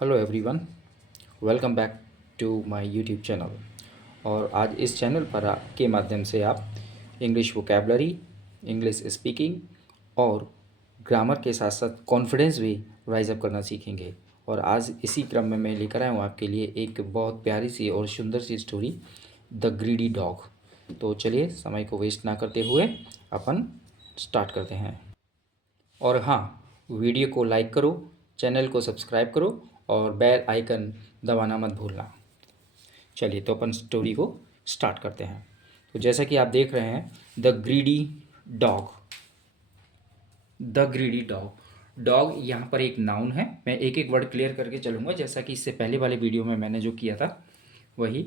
Hello everyone, welcome back to my YouTube channel. और आज इस चैनल पर के माध्यम से आप इंग्लिश वोकेबलरी, इंग्लिश स्पीकिंग और ग्रामर के साथ साथ कॉन्फिडेंस भी राइज अप करना सीखेंगे। और आज इसी क्रम में मैं लेकर आया हूँ आपके लिए एक बहुत प्यारी सी और सुंदर सी स्टोरी, द ग्रीडी डॉग। तो चलिए समय को वेस्ट ना करते हुए अपन स्टार्ट करते हैं। और हाँ, वीडियो को लाइक करो, चैनल को सब्सक्राइब करो और बेल आइकन दबाना मत भूलना। चलिए तो अपन स्टोरी को स्टार्ट करते हैं। तो जैसा कि आप देख रहे हैं, the greedy dog. The greedy dog, dog यहाँ पर एक नाउन है। मैं एक एक वर्ड क्लियर करके चलूँगा, जैसा कि इससे पहले वाले वीडियो में मैंने जो किया था वही।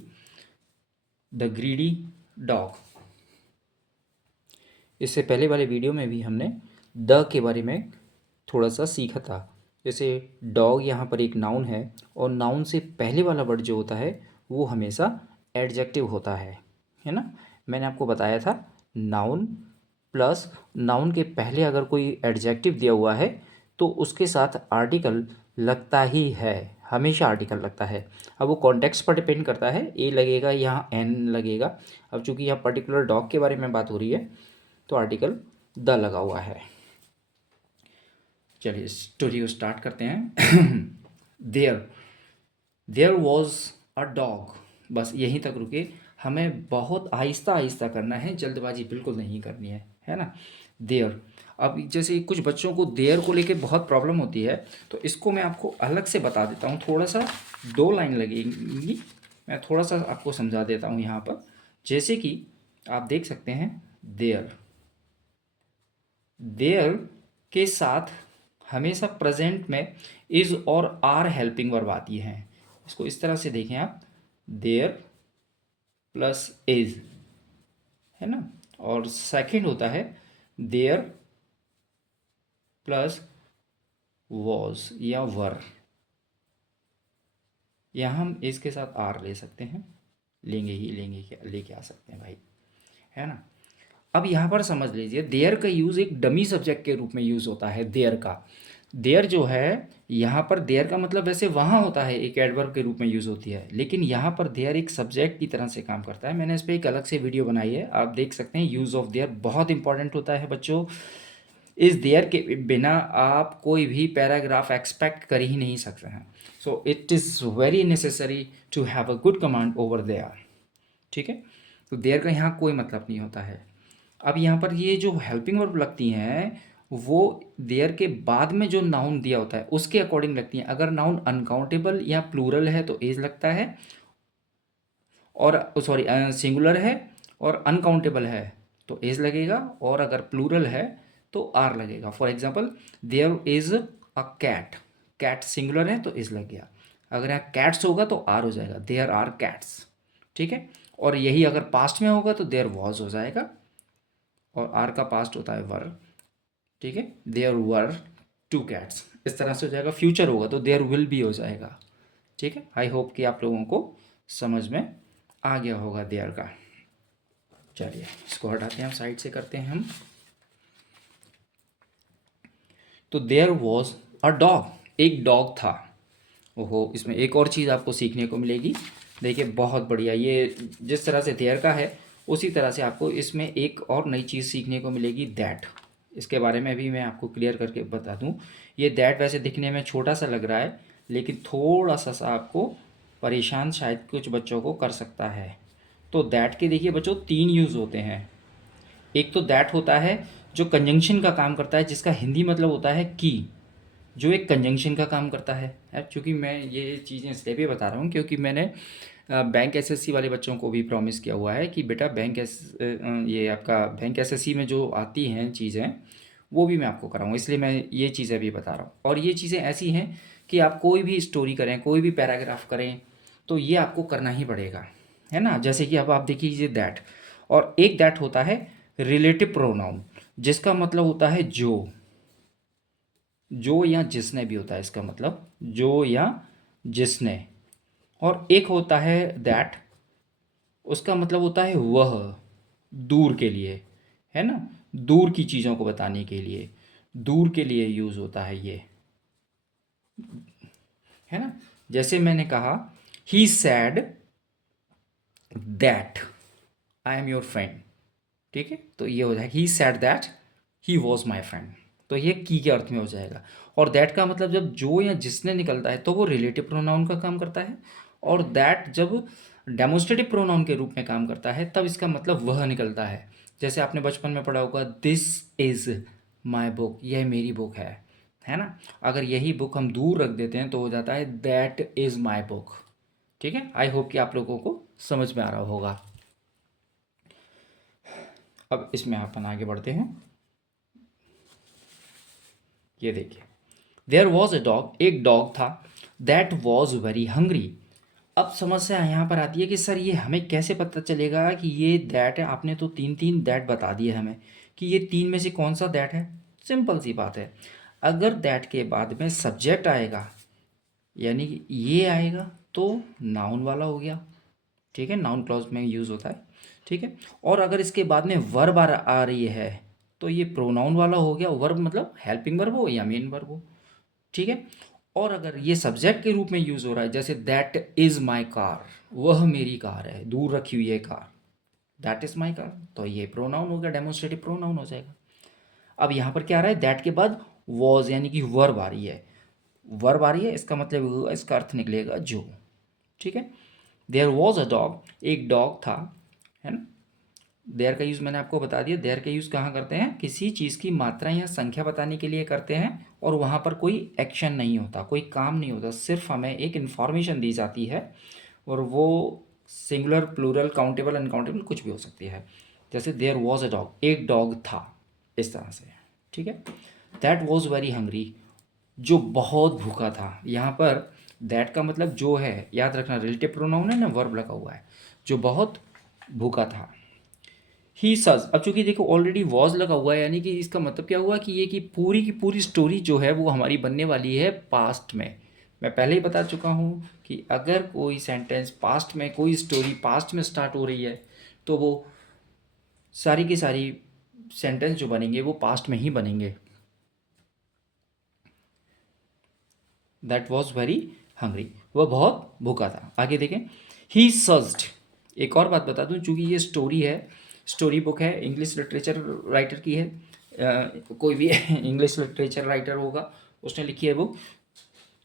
द ग्रीडी डॉग, इससे पहले वाले वीडियो में भी हमने द के बारे में थोड़ा सा सीखा था। जैसे डॉग यहाँ पर एक नाउन है और नाउन से पहले वाला वर्ड जो होता है वो हमेशा एडजेक्टिव होता है ना। मैंने आपको बताया था, नाउन प्लस नाउन के पहले अगर कोई एडजेक्टिव दिया हुआ है तो उसके साथ आर्टिकल लगता ही है, हमेशा आर्टिकल लगता है। अब वो कॉन्टेक्स्ट पर डिपेंड करता है, ए लगेगा यहाँ एन लगेगा। अब चूंकि यहाँ पर्टिकुलर डॉग के बारे में बात हो रही है तो आर्टिकल द लगा हुआ है। चलिए स्टोरी को स्टार्ट करते हैं। There there was a dog. बस यहीं तक रुके। हमें बहुत आहिस्ता आहिस्ता करना है, जल्दबाजी बिल्कुल नहीं करनी है ना। देयर, अब जैसे कुछ बच्चों को देयर को लेके बहुत प्रॉब्लम होती है, तो इसको मैं आपको अलग से बता देता हूँ। थोड़ा सा दो लाइन लगेंगी, मैं थोड़ा सा आपको समझा देता हूँ यहाँ पर। जैसे कि आप देख सकते हैं, देयर देयर के साथ हमेशा प्रेजेंट में इज और आर हेल्पिंग वर्ब आती हैं। इसको इस तरह से देखें आप, देयर प्लस इज, है ना। और सेकंड होता है देयर प्लस वॉज या वर। यहाँ हम इसके साथ आर ले सकते हैं, लेंगे ही लेंगे, क्या लेके आ सकते हैं भाई, है ना। अब यहाँ पर समझ लीजिए, देयर का यूज़ एक डमी सब्जेक्ट के रूप में यूज़ होता है। देयर का, देयर जो है यहाँ पर, देयर का मतलब वैसे वहाँ होता है, एक एडवर्ब के रूप में यूज़ होती है, लेकिन यहाँ पर देयर एक सब्जेक्ट की तरह से काम करता है। मैंने इस पर एक अलग से वीडियो बनाई है, आप देख सकते हैं। यूज़ ऑफ देयर बहुत इंपॉर्टेंट होता है बच्चों। इस देयर के बिना आप कोई भी पैराग्राफ एक्सपेक्ट कर ही नहीं सकते हैं। So it is very necessary to have a good command over there. ठीक है, तो देयर का यहाँ कोई मतलब नहीं होता है। अब यहाँ पर ये जो हेल्पिंग वर्ब लगती हैं वो देयर के बाद में जो नाउन दिया होता है उसके अकॉर्डिंग लगती हैं। अगर नाउन अनकाउंटेबल या प्लूरल है तो एज लगता है, और सॉरी सिंगुलर है और अनकाउंटेबल है तो एज लगेगा, और अगर प्लूरल है तो आर लगेगा। For example, there is a cat, cat singular है तो एज लग गया। अगर यहाँ कैट्स होगा तो आर हो जाएगा, देयर आर कैट्स। ठीक है, और यही अगर पास्ट में होगा तो देयर वॉज हो जाएगा, और आर का पास्ट होता है वर। ठीक है, देयर वर टू कैट्स, इस तरह से हो जाएगा। फ्यूचर होगा तो देयर विल बी हो जाएगा। ठीक है, आई होप कि आप लोगों को समझ में आ गया होगा देयर का। चलिए इसको हटाते हैं, हम साइड से करते हैं हम। तो देयर वॉज अ डॉग, एक डॉग था। ओहो, इसमें एक और चीज़ आपको सीखने को मिलेगी। देखिए बहुत बढ़िया, ये जिस तरह से देयर का है उसी तरह से आपको इसमें एक और नई चीज़ सीखने को मिलेगी, दैट। इसके बारे में भी मैं आपको क्लियर करके बता दूं। ये दैट वैसे दिखने में छोटा सा लग रहा है, लेकिन थोड़ा सा आपको परेशान शायद कुछ बच्चों को कर सकता है। तो दैट के देखिए बच्चों तीन यूज़ होते हैं। एक तो दैट होता है जो कंजंक्शन का काम करता है, जिसका हिंदी मतलब होता है की, जो एक कंजंक्शन का काम करता है। चूँकि मैं ये चीज़ें इसलिए भी बता रहा हूँ क्योंकि मैंने बैंक एसएससी वाले बच्चों को भी प्रॉमिस किया हुआ है कि बेटा ये आपका बैंक एसएससी में जो आती हैं चीज़ें वो भी मैं आपको कराऊँ, इसलिए मैं ये चीज़ें भी बता रहा हूँ। और ये चीज़ें ऐसी हैं कि आप कोई भी स्टोरी करें, कोई भी पैराग्राफ करें तो ये आपको करना ही पड़ेगा, है ना। जैसे कि अब आप देख लीजिए दैट, और एक दैट होता है रिलेटिव प्रोनाउन, जिसका मतलब होता है जो या जिसने भी होता है, इसका मतलब जो या जिसने। और एक होता है दैट, उसका मतलब होता है वह, दूर के लिए, है ना। दूर की चीज़ों को बताने के लिए, दूर के लिए यूज़ होता है ये, है ना। जैसे मैंने कहा he said that I am your friend, ठीक है, तो ये हो जाएगा he said that he was my friend. तो ये की के अर्थ में हो जाएगा। और दैट का मतलब जब जो या जिसने निकलता है तो वो रिलेटिव प्रोनाउन का काम करता है, और दैट जब डेमोस्ट्रेटिव प्रोनाउन के रूप में काम करता है तब इसका मतलब वह निकलता है। जैसे आपने बचपन में पढ़ा होगा दिस इज़ माई बुक, यह मेरी बुक है ना। अगर यही बुक हम दूर रख देते हैं तो हो जाता है दैट इज़ माई बुक। ठीक है, आई होप कि आप लोगों को समझ में आ रहा होगा। अब इसमें अपन आगे बढ़ते हैं। ये देखिए देयर वॉज अ डॉग, एक डॉग था, दैट वॉज वेरी हंग्री। अब समस्या यहाँ पर आती है कि सर ये हमें कैसे पता चलेगा कि ये दैट है। आपने तो तीन तीन दैट बता दिए हमें कि ये तीन में से कौन सा दैट है। सिंपल सी बात है, अगर दैट के बाद में सब्जेक्ट आएगा यानी कि ये आएगा तो नाउन वाला हो गया, ठीक है, नाउन क्लॉज में यूज़ होता है, ठीक है। और अगर इसके बाद में वर्ब आ रही है तो ये प्रोनाउन वाला हो गया। वर्ब मतलब हेल्पिंग वर्ब हो या मेन वर्ब हो, ठीक है। और अगर ये सब्जेक्ट के रूप में यूज़ हो रहा है जैसे दैट इज़ माई कार, वह मेरी कार है, दूर रखी हुई है car, that is my car, तो ये प्रोनाउन हो गया, डेमोन्स्ट्रेटिव प्रोनाउन हो जाएगा। अब यहाँ पर क्या आ रहा है, दैट के बाद वॉज यानी कि वर्ब आ रही है। वर्ब आ रही है इसका मतलब इसका अर्थ निकलेगा जो, ठीक है। देयर वॉज अ डॉग, एक डॉग था, है ना। देयर का यूज़ मैंने आपको बता दिया। देयर का यूज़ कहाँ करते हैं, किसी चीज़ की मात्रा या संख्या बताने के लिए करते हैं, और वहाँ पर कोई एक्शन नहीं होता, कोई काम नहीं होता, सिर्फ हमें एक इन्फॉर्मेशन दी जाती है, और वो सिंगुलर प्लूरल काउंटेबल अनकाउंटेबल कुछ भी हो सकती है। जैसे देयर वॉज अ डॉग, एक डॉग था, इस तरह से, ठीक है। दैट वॉज वेरी हंग्री, जो बहुत भूखा था। यहाँ पर दैट का मतलब जो है, याद रखना रिलेटिव प्रोनाउन है ना, वर्ब लगा हुआ है, जो बहुत भूखा था। ही सज, अब चूंकि देखो ऑलरेडी वॉज लगा हुआ है यानी कि इसका मतलब क्या हुआ कि ये कि पूरी की पूरी स्टोरी जो है वो हमारी बनने वाली है पास्ट में। मैं पहले ही बता चुका हूँ कि अगर कोई सेंटेंस पास्ट में, कोई स्टोरी पास्ट में स्टार्ट हो रही है तो वो सारी की सारी सेंटेंस जो बनेंगे वो पास्ट में ही बनेंगे। दैट वॉज वेरी हंग्री, वह बहुत भूखा था। आगे देखें, ही सज्ड। एक और बात बता दूं, चूंकि ये स्टोरी है, स्टोरी बुक है, इंग्लिश लिटरेचर राइटर की है, कोई भी इंग्लिश लिटरेचर राइटर होगा उसने लिखी है बुक।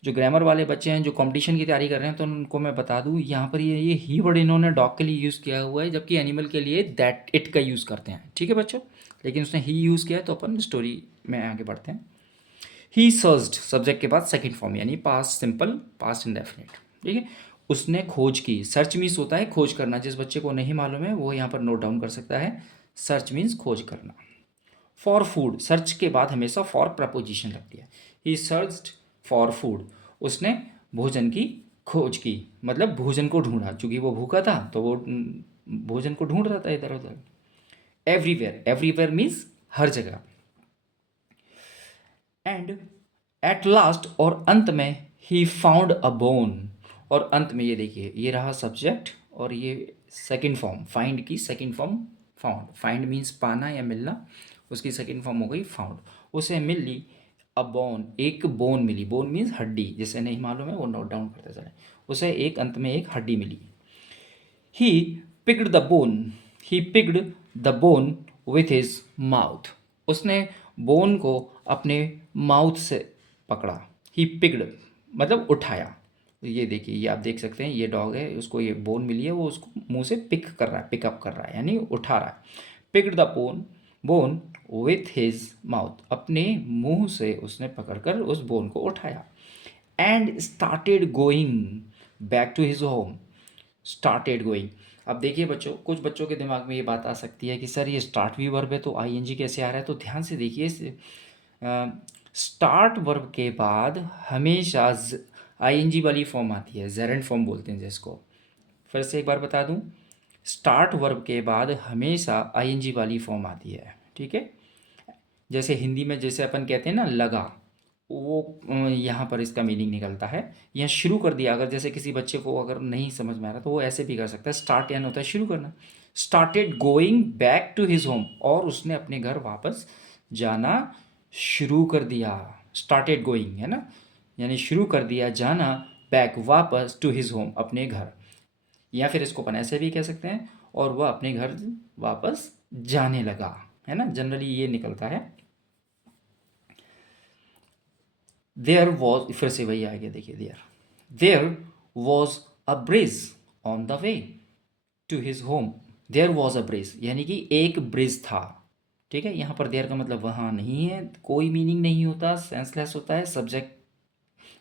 जो ग्रामर वाले बच्चे हैं जो कंपटीशन की तैयारी कर रहे हैं तो उनको मैं बता दूं, यहाँ पर ये ही वर्ड इन्होंने डॉग के लिए यूज़ किया हुआ है, जबकि एनिमल के लिए दैट इट का यूज़ करते हैं, ठीक है बच्चों। लेकिन उसने ही यूज़ किया है तो अपन स्टोरी में आगे बढ़ते हैं। ही सर्च्ड, सब्जेक्ट के बाद सेकंड फॉर्म यानी पास्ट सिंपल, पास्ट इंडेफिनिट, ठीक है। उसने खोज की, सर्च मीन्स होता है खोज करना। जिस बच्चे को नहीं मालूम है वो यहाँ पर नोट डाउन कर सकता है, सर्च मीन्स खोज करना। फॉर फूड, सर्च के बाद हमेशा फॉर प्रपोजिशन लगती है। ही सर्च्ड फॉर फूड, उसने भोजन की खोज की, मतलब भोजन को ढूंढा, चूंकि वो भूखा था तो वो भोजन को ढूंढ रहा था इधर उधर। एवरीवेयर, एवरीवेयर मीन्स हर जगह। एंड एट लास्ट, और अंत में, ही फाउंड अ बोन, और अंत में ये देखिए ये रहा सब्जेक्ट और ये सेकंड फॉर्म, फाइंड की second form found. Find means पाना या मिलना, उसकी सेकंड फॉर्म हो गई फाउंड। उसे मिली अ बोन, एक बोन मिली, बोन मीन्स हड्डी, जिसे नहीं मालूम है वो नोट डाउन करते चले। उसे एक अंत में एक हड्डी मिली। He picked the bone, he picked the bone with his mouth, उसने बोन को अपने माउथ से पकड़ा। ही पिक्ड मतलब उठाया। ये देखिए, ये आप देख सकते हैं, ये डॉग है, उसको ये बोन मिली है, वो उसको मुंह से पिक कर रहा है, पिकअप कर रहा है यानी उठा रहा है। Picked the bone, bone with his mouth, अपने मुंह से उसने पकड़कर उस बोन को उठाया। And started going back to his home, started going. अब देखिए बच्चों, कुछ बच्चों के दिमाग में ये बात आ सकती है कि सर ये स्टार्ट भी वर्ब है तो आईएनजी कैसे आ रहा है। तो ध्यान से देखिए, स्टार्ट वर्ब के बाद हमेशा आईएनजी वाली फॉर्म आती है, जेरेंट फॉर्म बोलते हैं जिसको। फिर से एक बार बता दूं, स्टार्ट वर्ब के बाद हमेशा आईएनजी वाली फॉर्म आती है, ठीक है। जैसे हिंदी में जैसे अपन कहते हैं ना लगा, वो यहाँ पर इसका मीनिंग निकलता है। यहाँ शुरू कर दिया, अगर जैसे किसी बच्चे को अगर नहीं समझ में आ रहा तो वो ऐसे भी कर सकता है। स्टार्ट यानी होता है शुरू करना। Started going back to his home, और उसने अपने घर वापस जाना शुरू कर दिया। स्टार्टेड गोइंग है ना, यानी शुरू कर दिया जाना बैक वापस टू हिज होम अपने घर, या फिर इसको अपन ऐसे भी कह सकते हैं और वह अपने घर वापस जाने लगा, है ना, जनरली ये निकलता है। देयर वॉज, फिर से वही आ गया, देखिए there was a bridge on the way to his home. There was a bridge यानी कि एक ब्रिज था, ठीक है। यहाँ पर देयर का मतलब वहाँ नहीं है, कोई मीनिंग नहीं होता, सेंसलेस होता है, सब्जेक्ट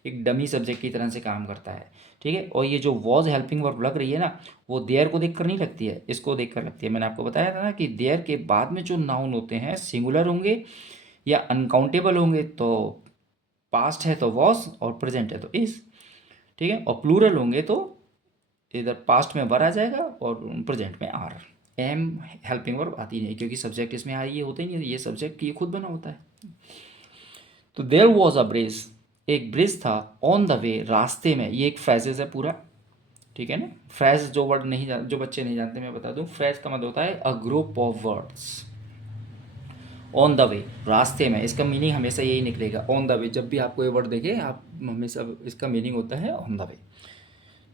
एक डमी सब्जेक्ट की तरह से काम करता है, ठीक है। और ये जो वॉज हेल्पिंग वर्ब लग रही है ना, वो देयर को देखकर नहीं लगती है, इसको देखकर लगती है। मैंने आपको बताया था ना कि देयर के बाद में जो नाउन होते हैं सिंगुलर होंगे या अनकाउंटेबल होंगे तो पास्ट है तो वॉज और प्रेजेंट है तो इज, ठीक है। और प्लूरल होंगे तो इधर पास्ट में वर आ जाएगा और प्रेजेंट में आर। एम हेल्पिंग वर्ब आती नहीं क्योंकि सब्जेक्ट इसमें आ ये होते ही नहीं, ये सब्जेक्ट ये खुद बना होता है। तो देयर वॉज अ ब्रिज, एक ब्रिज था, ऑन द वे रास्ते में, ये एक फ्रेजेस है पूरा, ठीक है ना। फ्रेज जो वर्ड नहीं जो बच्चे नहीं जानते मैं बता दूं, फ्रेज का मतलब होता है a group of words. On the वे रास्ते में, इसका मीनिंग हमेशा यही निकलेगा, ऑन द वे। जब भी आपको ये वर्ड देखे आप हमेशा इसका मीनिंग होता है on the way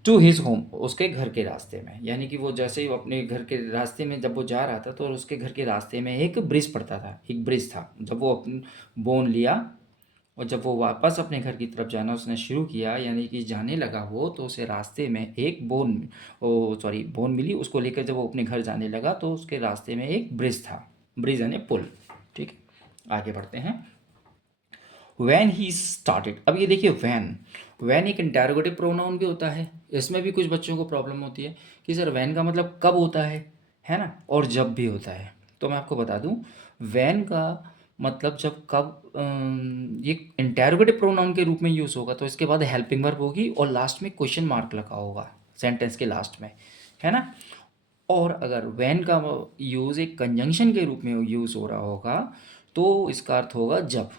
to his home, उसके घर के रास्ते में। यानी कि वो जैसे ही वो अपने घर के रास्ते में जब वो जा रहा था तो उसके घर के रास्ते में एक ब्रिज पड़ता था, एक ब्रिज था। जब वो अपनी बोन लिया और जब वो वापस अपने घर की तरफ जाना उसने शुरू किया, यानी कि जाने लगा वो, तो उसे रास्ते में एक बोन मिली। उसको लेकर जब वो अपने घर जाने लगा तो उसके रास्ते में एक ब्रिज था, ब्रिज यानी पुल, ठीक है। आगे बढ़ते हैं। वैन ही स्टार्टेड, अब ये देखिए वैन एक इंटरोगेटिव प्रोनाउन भी होता है। इसमें भी कुछ बच्चों को प्रॉब्लम होती है कि सर वैन का मतलब कब होता है ना, और जब भी होता है। तो मैं आपको बता दूं, वैन का मतलब जब कब ये इंटरोगेटिव प्रोनाउन के रूप में यूज़ होगा तो इसके बाद हेल्पिंग वर्ब होगी और लास्ट में क्वेश्चन मार्क लगा होगा सेंटेंस के लास्ट में, है ना। और अगर वैन का यूज़ एक कंजंक्शन के रूप में यूज़ हो रहा होगा तो इसका अर्थ होगा जब।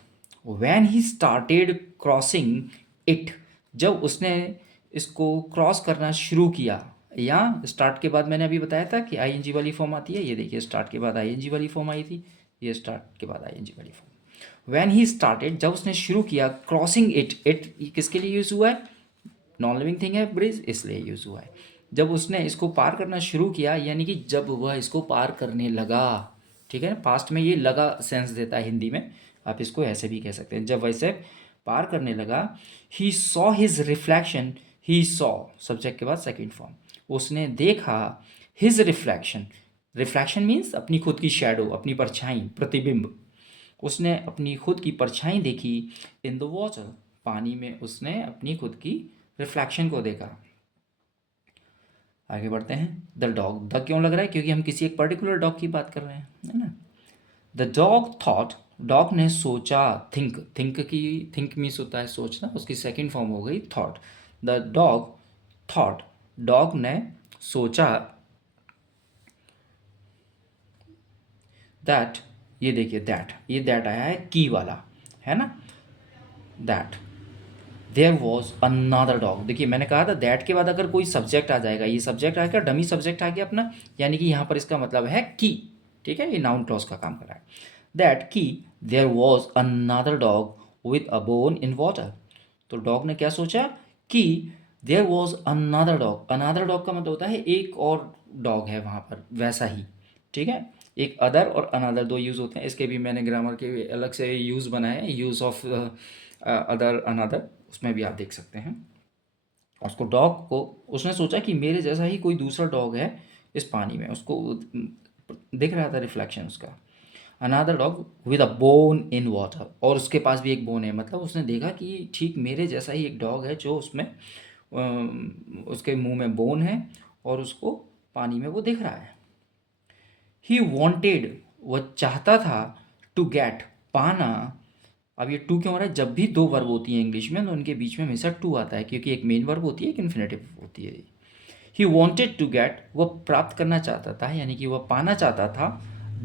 When he started crossing it, जब उसने इसको क्रॉस करना शुरू किया। या स्टार्ट के बाद मैंने अभी बताया था कि आईएनजी वाली फॉर्म आती है, ये देखिए स्टार्ट के बाद आईएनजी वाली फॉर्म आई थी, ये स्टार्ट के बाद आईएनजी वाली फॉर्म। वैन ही स्टार्टेड, जब उसने शुरू किया, क्रॉसिंग इट, इट किसके लिए यूज़ हुआ है, नॉन लिविंग थिंग है ब्रिज, इसलिए यूज़ हुआ है। जब उसने इसको पार करना शुरू किया यानी कि जब वह इसको पार करने लगा, ठीक है। पास्ट में ये लगा सेंस देता है हिंदी में, आप इसको ऐसे भी कह सकते हैं। जब वैसे पार करने लगा, he saw his reflection, he saw subject के बाद सेकंड फॉर्म, उसने देखा हिज रिफ्लेक्शन, रिफ्लेक्शन मीन्स अपनी खुद की शैडो, अपनी परछाई, प्रतिबिंब। उसने अपनी खुद की परछाई देखी इन द वाटर, पानी में उसने अपनी खुद की रिफ्लेक्शन को देखा। आगे बढ़ते हैं। द डॉग, द क्यों लग रहा है, क्योंकि हम किसी एक पर्टिकुलर डॉग की बात कर रहे हैं, है ना। द डॉग थॉट, डॉग ने सोचा, थिंक मीन्स होता है सोचना, उसकी सेकंड फॉर्म हो गई thought. The dog thought, dog ने सोचा दैट, ये देखिए दैट, ये दैट आया है की वाला, है ना, that there was another dog. देखिए मैंने कहा था दैट के बाद अगर कोई सब्जेक्ट आ जाएगा, ये सब्जेक्ट आ गया, डमी सब्जेक्ट आ गया अपना, यानी कि यहाँ पर इसका मतलब है की, ठीक है, ये नाउन क्लॉज का काम कर रहा है। दैट की there was another dog with a bone in water, तो डॉग ने क्या सोचा कि there was another dog, another dog का मतलब होता है एक और डॉग है वहाँ पर, वैसा ही, ठीक है। एक अदर और अनदर दो यूज़ होते हैं, इसके भी मैंने ग्रामर के अलग से यूज़ बनाए हैं, यूज़ ऑफ अदर अनदर, उसमें भी आप देख सकते हैं। और उसको डॉग को उसने सोचा कि मेरे जैसा ही कोई दूसरा डॉग है इस पानी में, उसको दिख रहा था रिफ्लेक्शन उसका। Another dog with a bone in water, और उसके पास भी एक बोन है, मतलब उसने देखा कि ठीक मेरे जैसा ही एक डॉग है जो उसमें उसके मुंह में बोन है और उसको पानी में वो दिख रहा है। ही वॉन्टेड, वह चाहता था, टू गेट, पाना। अब ये टू क्यों हो रहा है, जब भी दो वर्ब होती हैं इंग्लिश में तो उनके बीच में हमेशा टू आता है, क्योंकि एक मेन वर्ब होती है, एक इन्फिनेटिव होती है। ही वॉन्टेड टू गेट, वह प्राप्त करना चाहता था, यानी कि वह पाना चाहता था,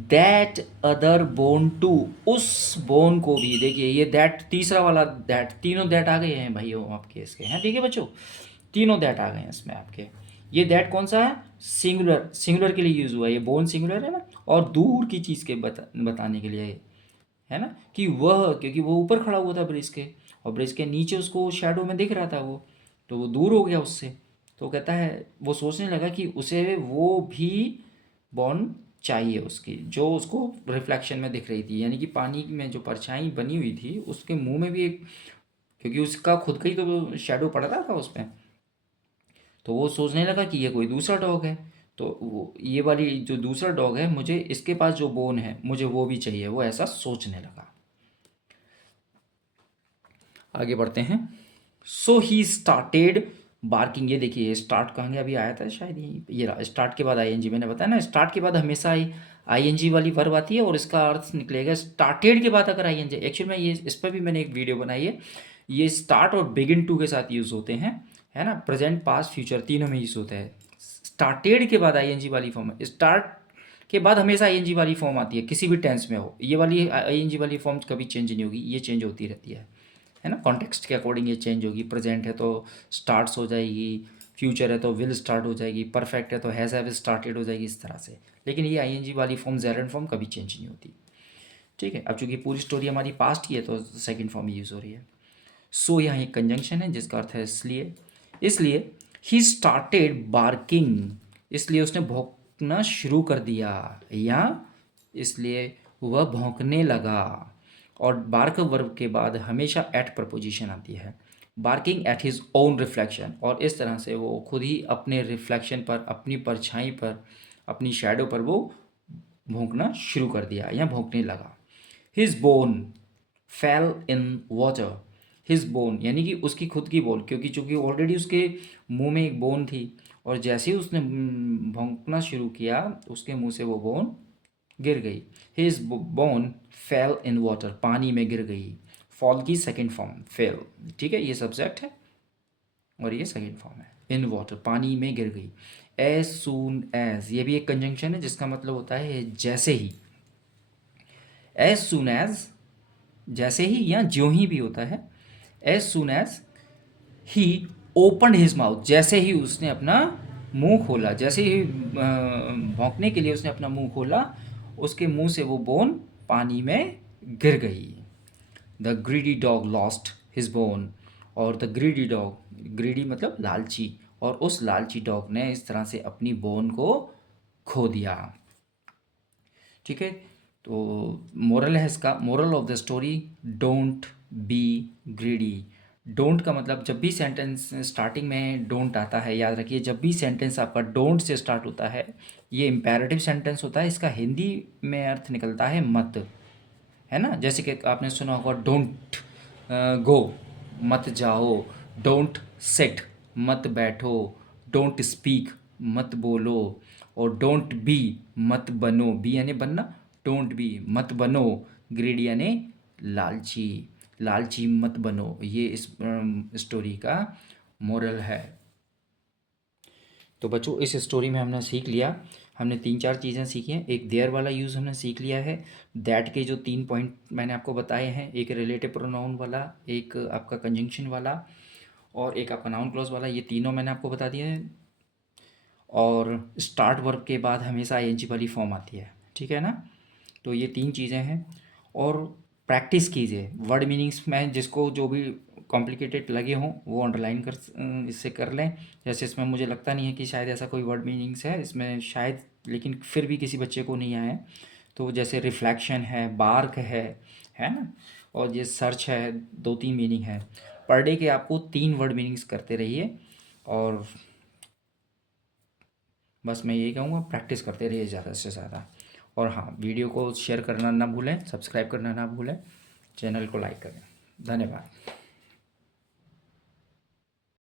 दैट अदर बोन टू, उस बोन को भी। देखिए ये दैट तीसरा वाला दैट, तीनों दैट आ गए हैं भाई आपके इसके हैं, ठीक है बच्चों, तीनों दैट आ गए हैं इसमें आपके। ये दैट कौन सा है, सिंगुलर, सिंगुलर के लिए यूज़ हुआ है, ये बोन सिंगुलर है ना, और दूर की चीज़ के बताने के लिए है ना, कि वह, क्योंकि वो ऊपर खड़ा हुआ था ब्रिज के और ब्रिज के नीचे उसको शैडो में दिख रहा था वो, तो वो दूर हो गया उससे। तो कहता है, वो सोचने लगा कि उसे वो भी बॉन चाहिए उसकी, जो उसको रिफ्लेक्शन में दिख रही थी, यानी कि पानी में जो परछाई बनी हुई थी उसके मुंह में भी एक, क्योंकि उसका खुद का ही तो शेडो पड़ रहा था उस पर। तो वो सोचने लगा कि ये कोई दूसरा डॉग है, तो वो ये वाली जो दूसरा डॉग है, मुझे इसके पास जो बोन है मुझे वो भी चाहिए, वो ऐसा सोचने लगा। आगे बढ़ते हैं। सो ही स्टार्टेड बार्किंग। ये देखिए, स्टार्ट कहाँ गया, अभी आया था शायद ये रहा। स्टार्ट के बाद आईएनजी, मैंने बताया ना, स्टार्ट के बाद हमेशा आईएनजी वाली वर्ब आती है और इसका अर्थ निकलेगा स्टार्टेड के बाद अगर आईएनजी। एक्चुअल में ये इस पर भी मैंने एक वीडियो बनाई है। ये स्टार्ट और बिगिन टू के साथ यूज़ होते हैं, है ना, प्रेजेंट पास्ट फ्यूचर तीनों में यूज़ होते हैं। स्टार्टेड के बाद आईएनजी वाली फॉर्म, स्टार्ट के बाद हमेशा आईएनजी वाली फॉर्म आती है, किसी भी टेंस में हो। ये वाली आईएनजी वाली फॉर्म कभी चेंज नहीं होगी, ये चेंज होती रहती है ना, कॉन्टेक्स्ट के अकॉर्डिंग ये चेंज होगी। प्रेजेंट है तो स्टार्ट्स हो जाएगी, फ्यूचर है तो विल स्टार्ट हो जाएगी, परफेक्ट है तो हैज़ हैव स्टार्टेड हो जाएगी, इस तरह से। लेकिन ये आईएनजी वाली फॉर्म, जेरंड फॉर्म कभी चेंज नहीं होती। ठीक है, अब चूंकि पूरी स्टोरी हमारी पास्ट की है तो सेकंड फॉर्म यूज़ हो रही है। सो यहाँ एक कंजंक्शन है जिसका अर्थ है इसलिए। इसलिए ही स्टार्टेड बार्किंग, इसलिए उसने भौंकना शुरू कर दिया, या इसलिए वह भौंकने लगा। और बार्क वर्ब के बाद हमेशा एट प्रपोजिशन आती है। Barking at his own reflection, और इस तरह से वो खुद ही अपने रिफ्लेक्शन पर, अपनी परछाई पर, अपनी शैडो पर वो भौंकना शुरू कर दिया या भौंकने लगा। His bone fail in water. His bone यानी कि उसकी खुद की बोन, क्योंकि चूंकि ऑलरेडी उसके मुंह में एक बोन थी, और जैसे ही उसने भौंकना शुरू किया उसके मुंह से वो बोन गिर गई। His bone fail in water, पानी में गिर गई। फॉल की सेकेंड फॉर्म फेल, ठीक है, ये सब्जेक्ट है और ये सेकेंड फॉर्म है। इन वाटर, पानी में गिर गई। एज सून एज, ये भी एक कंजंक्शन है जिसका मतलब होता है जैसे ही। एज सून एज, जैसे ही या ज्यों ही भी होता है। एज सून एज ही ओपन हिज माउथ, जैसे ही उसने अपना मुंह खोला, जैसे ही भौंकने के लिए उसने अपना मुंह खोला, उसके मुंह से वो बोन पानी में गिर गई। The greedy dog lost his bone, और द ग्रीडी डॉग, ग्रीडी मतलब लालची, और उस लालची डॉग ने इस तरह से अपनी बोन को खो दिया। ठीक है, तो मोरल है इसका, moral of the story, don't be greedy. Don't का मतलब, जब भी सेंटेंस स्टार्टिंग में डोंट आता है, याद रखिए, जब भी सेंटेंस आपका डोंट से स्टार्ट होता है, ये इम्पेरेटिव सेंटेंस होता है। इसका हिंदी में अर्थ निकलता है मत, है ना। जैसे कि आपने सुना होगा, डोंट गो, मत जाओ। डोंट सिट, मत बैठो। डोंट स्पीक, मत बोलो। और डोंट बी, मत बनो, बी यानी बनना, डोंट बी मत बनो, ग्रीडी यानी लालची, लालची मत बनो। ये इस स्टोरी का मोरल है। तो बच्चों, इस स्टोरी में हमने सीख लिया, हमने 3-4 चीज़ें सीखी हैं। एक देयर वाला यूज़ हमने सीख लिया है। दैट के जो 3 पॉइंट मैंने आपको बताए हैं, एक रिलेटिव प्रोनाउन वाला, एक आपका कंजंक्शन वाला, और एक आपका नाउन क्लॉज वाला, ये तीनों मैंने आपको बता दिए हैं। और स्टार्ट वर्ब के बाद हमेशा आईएनजी वाली फॉर्म आती है, ठीक है ना। तो ये 3 चीज़ें हैं, और प्रैक्टिस कीजिए वर्ड मीनिंग्स में। जिसको जो भी कॉम्प्लिकेटेड लगे हों वो अंडरलाइन कर, इससे कर लें। जैसे इसमें मुझे लगता नहीं है कि शायद ऐसा कोई वर्ड मीनिंग्स है इसमें शायद, लेकिन फिर भी किसी बच्चे को नहीं आए। तो जैसे रिफ्लेक्शन है, बार्क है ना, और ये सर्च है, 2-3 मीनिंग है। पर डे के आपको 3 वर्ड मीनिंग्स करते रहिए, और बस मैं यही कहूँगा, प्रैक्टिस करते रहिए ज़्यादा से ज़्यादा। और हाँ, वीडियो को शेयर करना ना भूलें, सब्सक्राइब करना ना भूलें, चैनल को लाइक करें। धन्यवाद।